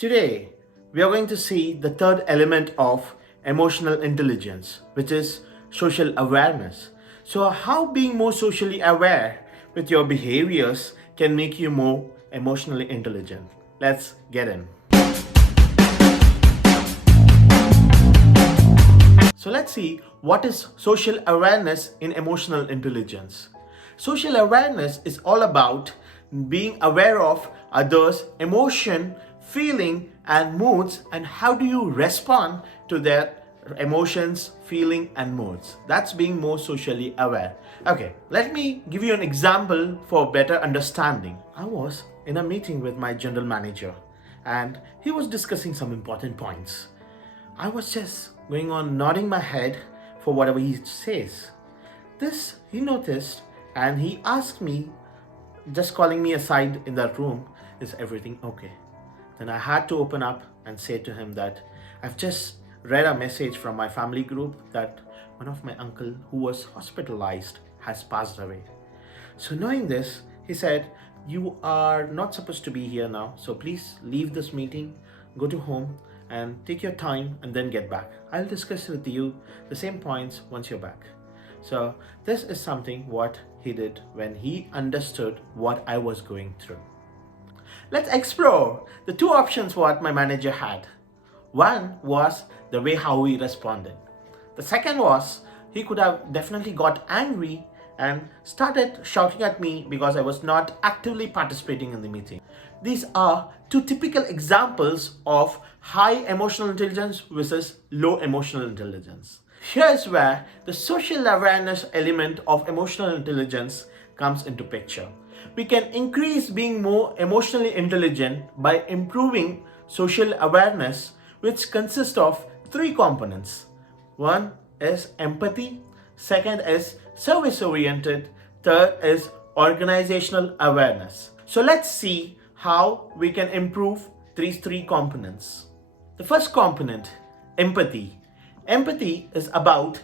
Today, we are going to see the third element of emotional intelligence, which is social awareness. So, how being more socially aware with your behaviors can make you more emotionally intelligent. Let's get in. So let's see what is social awareness in emotional intelligence. Social awareness is all about being aware of others' emotion, feeling, and moods, and how do you respond to their emotions, feeling, and moods. That's being more socially aware. Okay, let me give you an example for better understanding. I was in a meeting with my general manager, and he was discussing some important points. I was just going on nodding my head for whatever he says. This he noticed and he asked me, just calling me aside in that room, is everything okay? Then I had to open up and say to him that I've just read a message from my family group that one of my uncle who was hospitalized has passed away. So knowing this, he said, you are not supposed to be here now, so please leave this meeting, go to home and take your time and then get back. I'll discuss with you the same points once you're back. So this is something what he did when he understood what I was going through. Let's explore the two options what my manager had. One was the way how he responded. The second was he could have definitely got angry and started shouting at me because I was not actively participating in the meeting. These are two typical examples of high emotional intelligence versus low emotional intelligence. Here's where the social awareness element of emotional intelligence comes into picture. We can increase being more emotionally intelligent by improving social awareness, which consists of three components. One is empathy, second is service-oriented, third is organizational awareness. So let's see how we can improve these three components. The first component, empathy. Empathy is about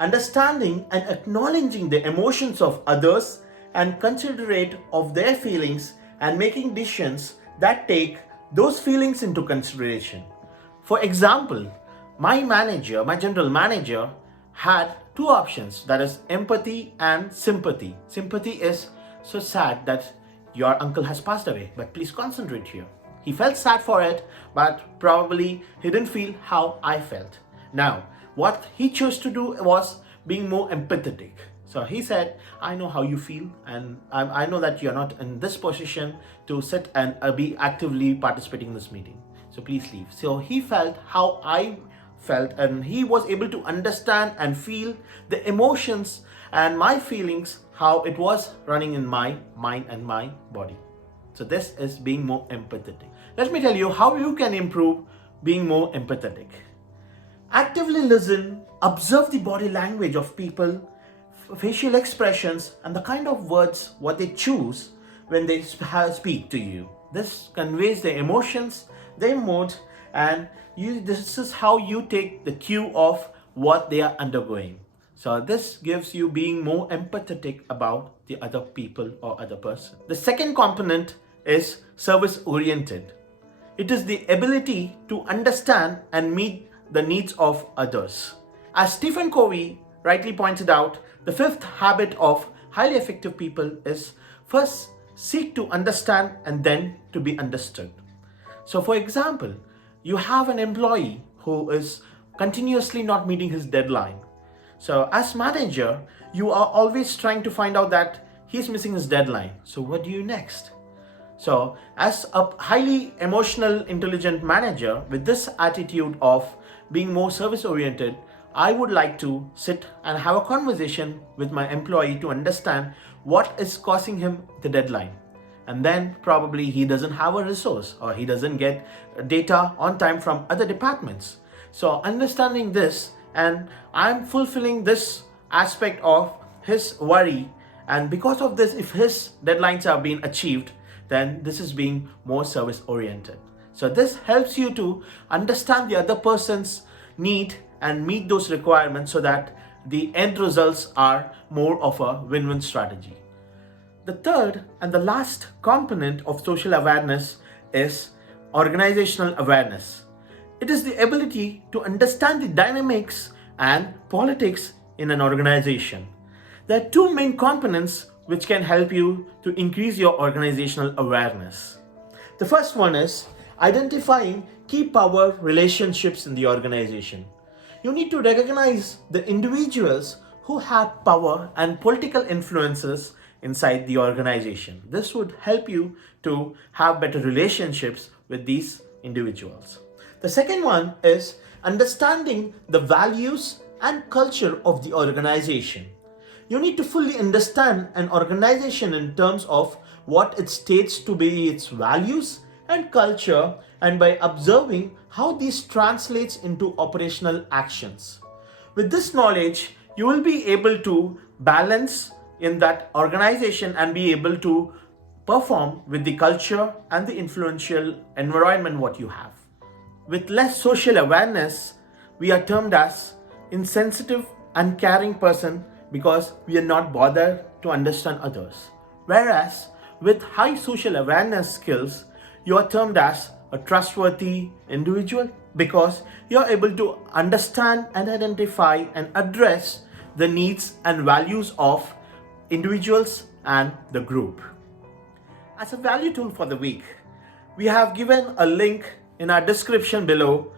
understanding and acknowledging the emotions of others and considerate of their feelings and making decisions that take those feelings into consideration. For example, my general manager, had two options, that is empathy and sympathy. Sympathy is so sad that your uncle has passed away, but please concentrate here. He felt sad for it, but probably he didn't feel how I felt. Now, what he chose to do was being more empathetic. So he said, I know how you feel, and I know that you're not in this position to sit and be actively participating in this meeting. So please leave. So he felt how I felt, and he was able to understand and feel the emotions and my feelings, how it was running in my mind and my body. So this is being more empathetic. Let me tell you how you can improve being more empathetic. Actively listen, observe the body language of people, facial expressions, and the kind of words what they choose when they speak to you. This conveys their emotions, their mood, and this is how you take the cue of what they are undergoing. So this gives you being more empathetic about the other people or other person. The second component is service-oriented. It is the ability to understand and meet the needs of others. As Stephen Covey rightly pointed out, the fifth habit of highly effective people is first seek to understand and then to be understood. So for example, you have an employee who is continuously not meeting his deadline. So as manager, you are always trying to find out that he's missing his deadline. So what do you next? So as a highly emotional intelligent manager with this attitude of being more service oriented, I would like to sit and have a conversation with my employee to understand what is causing him the deadline. And then probably he doesn't have a resource or he doesn't get data on time from other departments. So understanding this, and I'm fulfilling this aspect of his worry, and because of this, if his deadlines are being achieved, then this is being more service oriented. So this helps you to understand the other person's need and meet those requirements so that the end results are more of a win-win strategy. The third and the last component of social awareness is organizational awareness. It is the ability to understand the dynamics and politics in an organization. There are two main components which can help you to increase your organizational awareness. The first one is identifying key power relationships in the organization. You need to recognize the individuals who have power and political influences inside the organization. This would help you to have better relationships with these individuals. The second one is understanding the values and culture of the organization. You need to fully understand an organization in terms of what it states to be its values and culture, and by observing how this translates into operational actions. With this knowledge, you will be able to balance in that organization and be able to perform with the culture and the influential environment what you have. With less social awareness, we are termed as insensitive and caring person because we are not bothered to understand others. Whereas with high social awareness skills, you are termed as a trustworthy individual because you are able to understand and identify and address the needs and values of individuals and the group. As a value tool for the week, we have given a link in our description below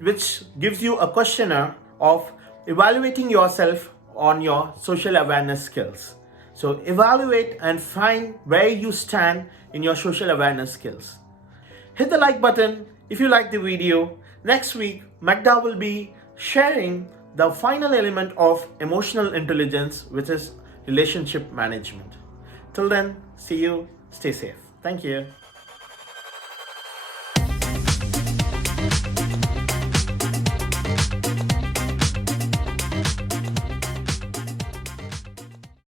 which gives you a questionnaire of evaluating yourself on your social awareness skills. So evaluate and find where you stand in your social awareness skills. Hit the like button if you like the video. Next week, Magda will be sharing the final element of emotional intelligence, which is relationship management. Till then, see you, stay safe. Thank you.